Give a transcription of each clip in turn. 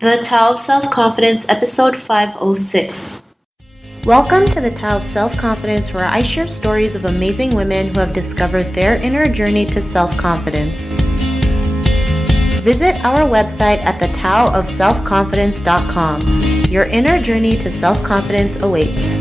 The Tao of Self-Confidence, Episode 506. Welcome to the Tao of Self-Confidence, where I share stories of amazing women who have discovered their inner journey to self-confidence. Visit our website at thetaoofselfconfidence.com. Your inner journey to self-confidence awaits.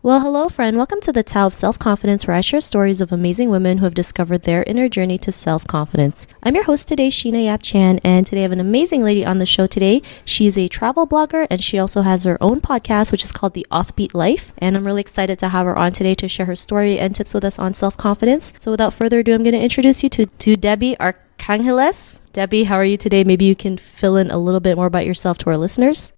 Well, hello, friend. Welcome to the Tao of Self-Confidence, where I share stories of amazing women who have discovered their inner journey to self-confidence. I'm your host today, Sheena Yap Chan, and today I have an amazing lady on the show today. She's a travel blogger, and she also has her own podcast, which is called the Offbeat Life. And I'm really excited to have her on today to share her story and tips with us on self-confidence. So without further ado, I'm going to introduce you to Debbie Arcangeles. Debbie, how are you today? Maybe you can fill in a little bit more about yourself to our listeners.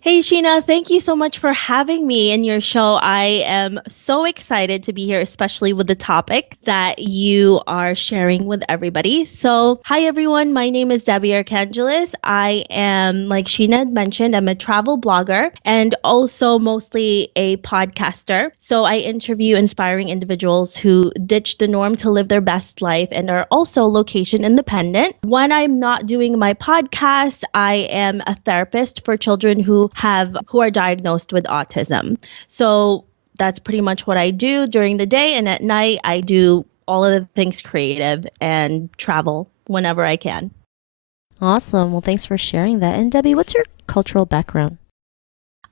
Hey, Sheena, thank you so much for having me in your show. I am so excited to be here, especially with the topic that you are sharing with everybody. So, hi, everyone. My name is Debbie Arcangeles. I am, like Sheena had mentioned, I'm a travel blogger and also mostly a podcaster. So, I interview inspiring individuals who ditch the norm to live their best life and are also location independent. When I'm not doing my podcast, I am a therapist for children who are diagnosed with autism. So that's pretty much what I do during the day, and at night I do all of the things creative and travel whenever I can. Awesome. Well, thanks for sharing that. And Debbie, what's your cultural background?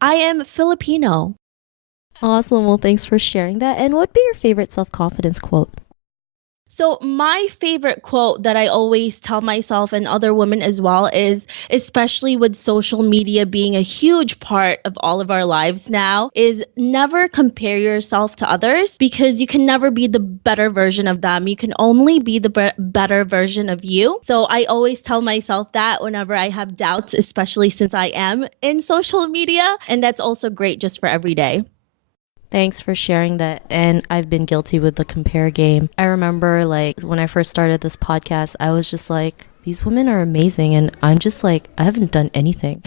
I am Filipino. Awesome. Well, thanks for sharing that. And what would be your favorite self-confidence quote? So my favorite quote that I always tell myself and other women as well is, especially with social media being a huge part of all of our lives now, is never compare yourself to others, because you can never be the better version of them. You can only be the better version of you. So I always tell myself that whenever I have doubts, especially since I am in social media. And that's also great just for every day. Thanks for sharing that. And I've been guilty with the compare game. I remember when I first started this podcast, I was just like, these women are amazing. And I'm just like, I haven't done anything.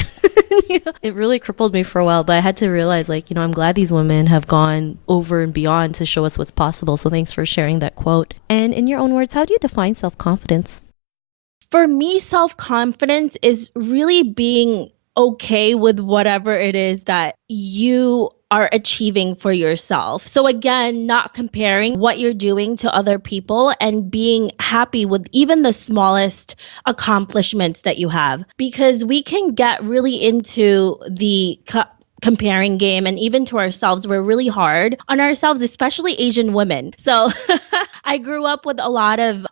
It really crippled me for a while, but I had to realize I'm glad these women have gone over and beyond to show us what's possible. So thanks for sharing that quote. And in your own words, how do you define self-confidence? For me, self-confidence is really being okay with whatever it is that you are achieving for yourself. So again, not comparing what you're doing to other people and being happy with even the smallest accomplishments that you have, because we can get really into the comparing game, and even to ourselves, we're really hard on ourselves, especially Asian women. So I grew up with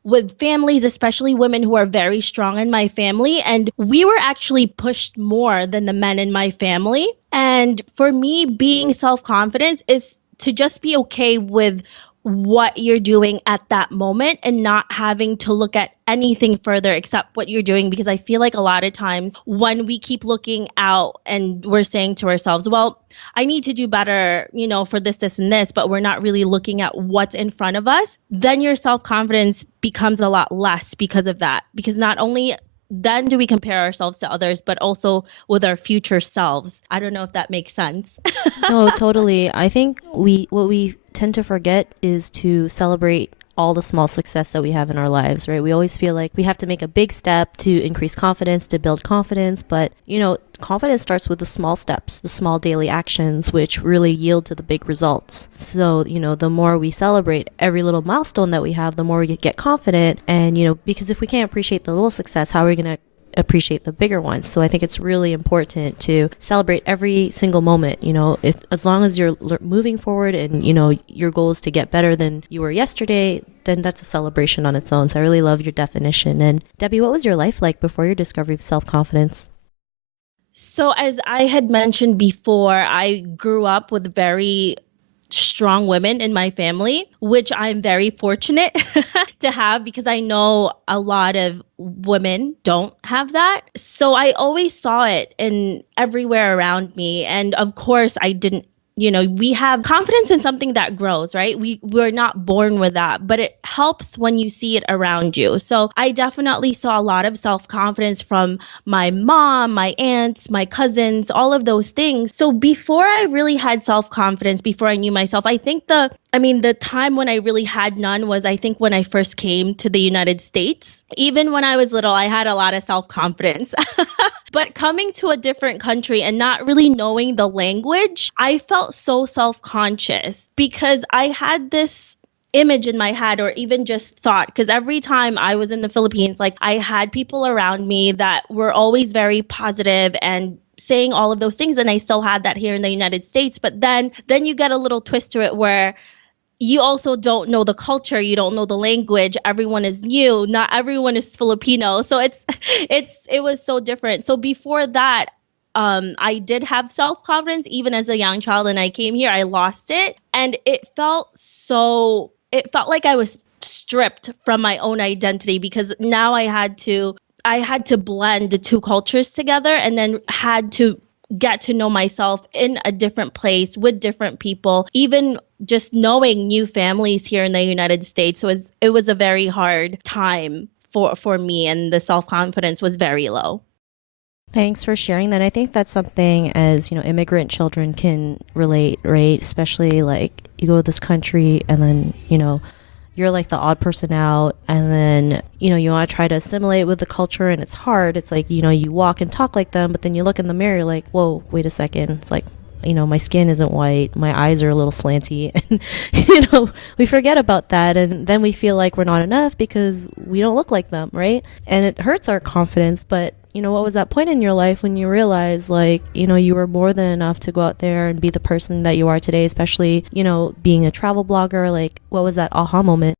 with families, especially women who are very strong in my family, and we were actually pushed more than the men in my family. And for me, being self-confident is to just be okay with what you're doing at that moment and not having to look at anything further except what you're doing. Because I feel like a lot of times when we keep looking out and we're saying to ourselves, well, I need to do better, for this, and this, but we're not really looking at what's in front of us, then your self-confidence becomes a lot less because of that. Because not only then do we compare ourselves to others, but also with our future selves. I don't know if that makes sense. No, totally. I think what we tend to forget is to celebrate all the small success that we have in our lives, right? We always feel like we have to make a big step to increase confidence, to build confidence. But, confidence starts with the small steps, the small daily actions, which really yield to the big results. So, the more we celebrate every little milestone that we have, the more we get confident. And, because if we can't appreciate the little success, how are we going to appreciate the bigger ones? So I think it's really important to celebrate every single moment. As long as you're moving forward and your goal is to get better than you were yesterday, then that's a celebration on its own. So I really love your definition. And Debbie, what was your life like before your discovery of self-confidence? So as I had mentioned before, I grew up with very strong women in my family, which I'm very fortunate to have, because I know a lot of women don't have that. So I always saw it in everywhere around me. And of course, I didn't we have confidence in something that grows, right? We're not born with that, but it helps when you see it around you. So I definitely saw a lot of self-confidence from my mom, my aunts, my cousins, all of those things. So before I really had self-confidence, before I knew myself, I think the time when I really had none was, I think, when I first came to the United States. Even when I was little, I had a lot of self-confidence. But coming to a different country and not really knowing the language, I felt so self-conscious because I had this image in my head, or even just thought, because every time I was in the Philippines, like, I had people around me that were always very positive and saying all of those things, and I still had that here in the United States. But then you get a little twist to it where you also don't know the culture, you don't know the language, everyone is new, not everyone is Filipino. So it was so different. So before that, I did have self-confidence even as a young child, and I came here, I lost it, and it felt like I was stripped from my own identity, because now I had to blend the two cultures together, and then had to get to know myself in a different place with different people, even just knowing new families here in the United States. So it was a very hard time for me, and the self-confidence was very low. Thanks for sharing that. I think that's something, as immigrant children can relate, right? Especially like you go to this country and then, you're like the odd person out, and then, you want to try to assimilate with the culture, and it's hard. It's like, you walk and talk like them, but then you look in the mirror, you're like, whoa, wait a second. It's like, my skin isn't white, my eyes are a little slanty, and we forget about that, and then we feel like we're not enough because we don't look like them, right? And it hurts our confidence. But what was that point in your life when you realized, like, you were more than enough to go out there and be the person that you are today, especially, being a travel blogger? Like, what was that aha moment?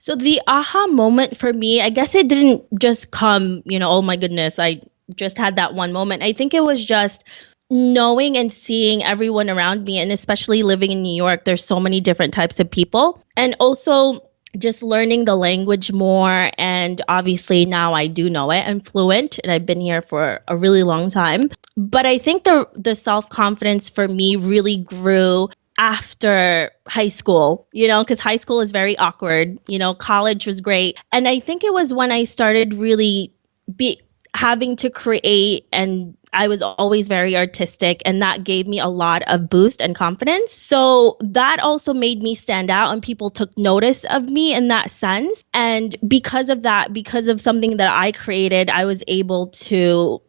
So the aha moment for me, I guess it didn't just come, oh my goodness, I just had that one moment. I think it was just knowing and seeing everyone around me, and especially living in New York, there's so many different types of people. And also just learning the language more. And obviously now I do know it. I'm fluent, and I've been here for a really long time. But I think the self-confidence for me really grew after high school, because high school is very awkward. College was great. And I think it was when I started really be having to create, and I was always very artistic, and that gave me a lot of boost and confidence. So that also made me stand out, and people took notice of me in that sense. And because of that, because of something that I created, I was able to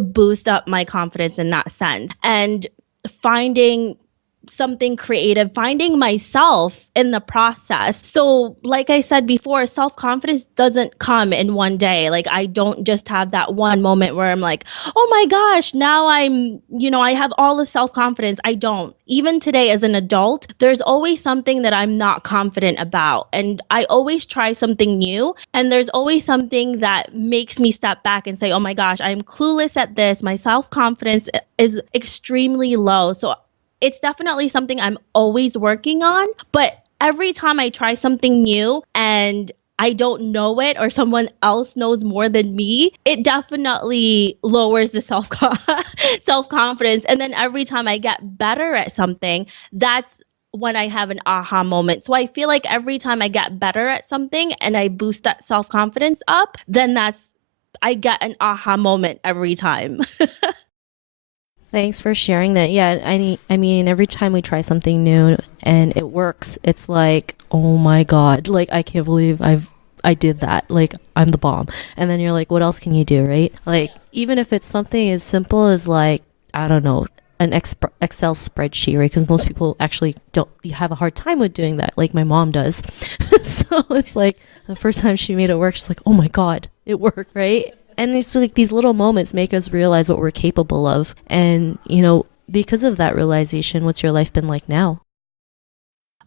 boost up my confidence in that sense. And finding something creative, finding myself in the process. So like I said before, self-confidence doesn't come in one day. Like, I don't just have that one moment where I'm like, oh my gosh, now I have all the self-confidence. I don't. Even today as an adult, there's always something that I'm not confident about. And I always try something new. And there's always something that makes me step back and say, oh my gosh, I'm clueless at this. My self-confidence is extremely low. So it's definitely something I'm always working on. But every time I try something new and I don't know it, or someone else knows more than me, it definitely lowers the self-confidence. And then every time I get better at something, that's when I have an aha moment. So I feel like every time I get better at something and I boost that self-confidence up, then I get an aha moment every time. Thanks for sharing that. Yeah, I mean, every time we try something new and it works, it's like, oh my God, like, I can't believe I did that. Like, I'm the bomb. And then you're like, what else can you do, right? Like, even if it's something as simple as, like, I don't know, an Excel spreadsheet, right? Because most people actually don't, you have a hard time with doing that, like my mom does. So it's like the first time she made it work, she's like, oh my God, it worked, right? And it's like these little moments make us realize what we're capable of. And, because of that realization, what's your life been like now?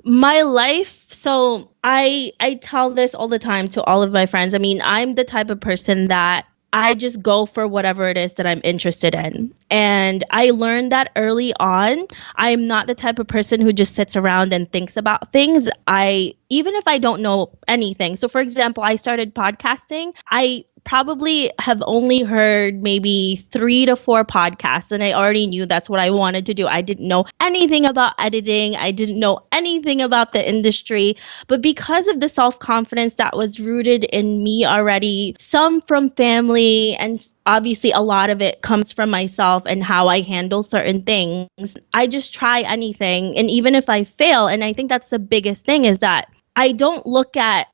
My life, so I tell this all the time to all of my friends. I mean, I'm the type of person that I just go for whatever it is that I'm interested in. And I learned that early on. I'm not the type of person who just sits around and thinks about things. Even if I don't know anything. So for example, I started podcasting. I probably have only heard maybe 3 to 4 podcasts, and I already knew that's what I wanted to do. I didn't know anything about editing. I didn't know anything about the industry, but because of the self-confidence that was rooted in me already, some from family, and obviously a lot of it comes from myself and how I handle certain things, I just try anything. And even if I fail, and I think that's the biggest thing, is that I don't look at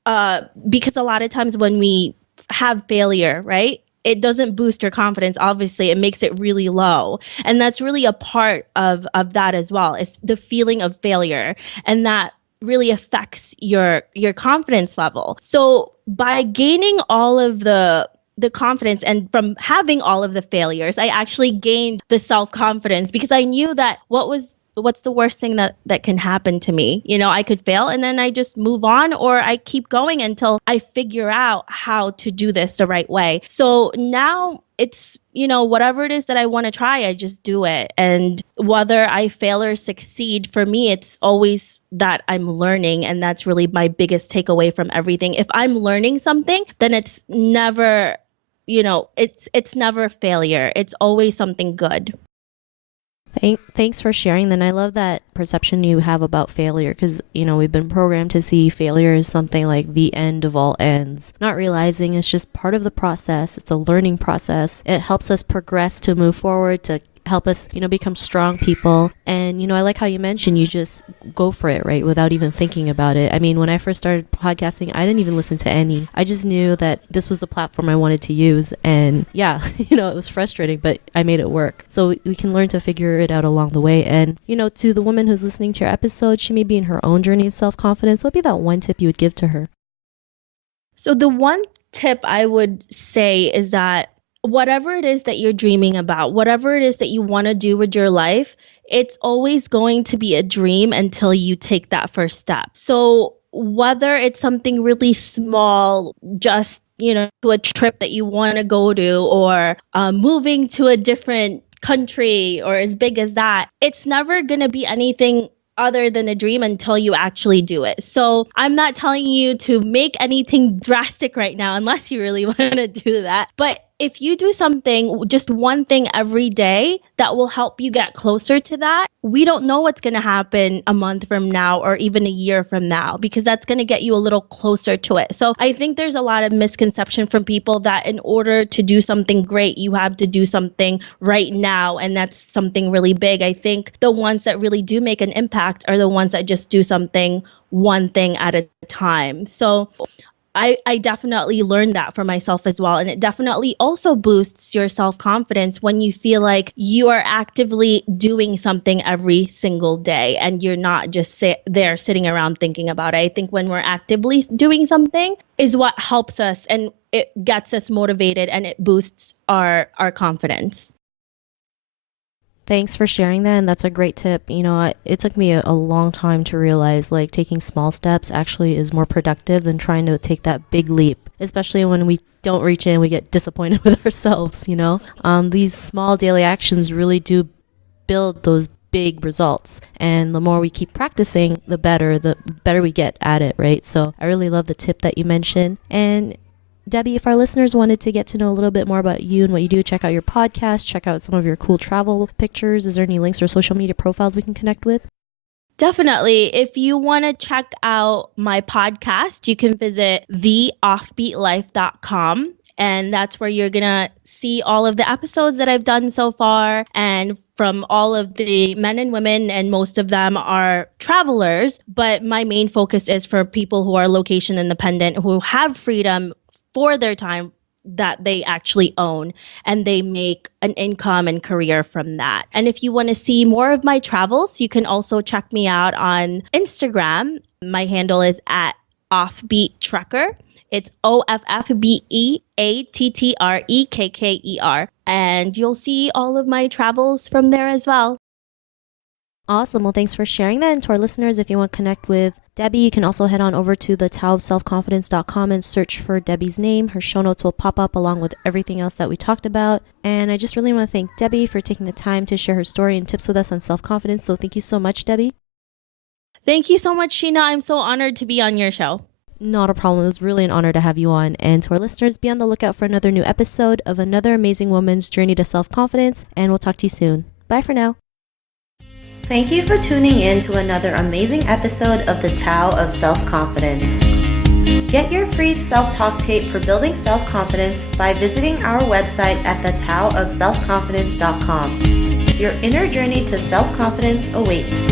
because a lot of times when we have failure, right? It doesn't boost your confidence. Obviously, it makes it really low. And that's really a part of that as well. It's the feeling of failure. And that really affects your confidence level. So by gaining all of the confidence, and from having all of the failures, I actually gained the self-confidence, because I knew that what's the worst thing that can happen to me? I could fail, and then I just move on, or I keep going until I figure out how to do this the right way. So now it's, whatever it is that I want to try, I just do it. And whether I fail or succeed, for me, it's always that I'm learning. And that's really my biggest takeaway from everything. If I'm learning something, then it's never, it's never failure. It's always something good. Thanks for sharing. Then I love that perception you have about failure, because we've been programmed to see failure as something like the end of all ends, not realizing it's just part of the process. It's a learning process. It helps us progress, to move forward, to help us become strong people. And I like how you mentioned you just go for it, right, without even thinking about it. I mean, when I first started podcasting, I didn't even listen to any. I just knew that this was the platform I wanted to use, and yeah, it was frustrating, but I made it work. So we can learn to figure it out along the way. And to the woman who's listening to your episode, she may be in her own journey of self-confidence. What would be that one tip you would give to her? So the one tip I would say is that whatever it is that you're dreaming about, whatever it is that you want to do with your life, it's always going to be a dream until you take that first step. So whether it's something really small, just, to a trip that you want to go to, or moving to a different country, or as big as that, it's never going to be anything other than a dream until you actually do it. So I'm not telling you to make anything drastic right now, unless you really want to do that. But if you do something, just one thing every day that will help you get closer to that, we don't know what's going to happen a month from now or even a year from now, because that's going to get you a little closer to it. So I think there's a lot of misconception from people that in order to do something great, you have to do something right now. And that's something really big. I think the ones that really do make an impact are the ones that just do something one thing at a time. So I definitely learned that for myself as well. And it definitely also boosts your self-confidence when you feel like you are actively doing something every single day and you're not just there sitting around thinking about it. I think when we're actively doing something is what helps us, and it gets us motivated, and it boosts our confidence. Thanks for sharing that, and that's a great tip. It took me a long time to realize like taking small steps actually is more productive than trying to take that big leap, especially when we don't reach it and we get disappointed with ourselves. These small daily actions really do build those big results, and the more we keep practicing, the better we get at it, right? So I really love the tip that you mentioned. And Debbie, if our listeners wanted to get to know a little bit more about you and what you do, check out your podcast, check out some of your cool travel pictures. Is there any links or social media profiles we can connect with? Definitely. If you want to check out my podcast, you can visit theoffbeatlife.com. And that's where you're going to see all of the episodes that I've done so far, and from all of the men and women, and most of them are travelers. But my main focus is for people who are location independent, who have freedom for their time that they actually own, and they make an income and career from that. And if you want to see more of my travels, you can also check me out on Instagram. My handle is at Offbeat Trekker. It's OFFBEATTREKKER. And you'll see all of my travels from there as well. Awesome. Well, thanks for sharing that. And to our listeners, if you want to connect with Debbie, you can also head on over to the taoofselfconfidence.com and search for Debbie's name. Her show notes will pop up along with everything else that we talked about. And I just really want to thank Debbie for taking the time to share her story and tips with us on self-confidence. So thank you so much, Debbie. Thank you so much, Sheena. I'm so honored to be on your show. Not a problem. It was really an honor to have you on. And to our listeners, be on the lookout for another new episode of another amazing woman's journey to self-confidence. And we'll talk to you soon. Bye for now. Thank you for tuning in to another amazing episode of the Tao of Self-Confidence. Get your free self-talk tape for building self-confidence by visiting our website at thetaoofselfconfidence.com. Your inner journey to self-confidence awaits.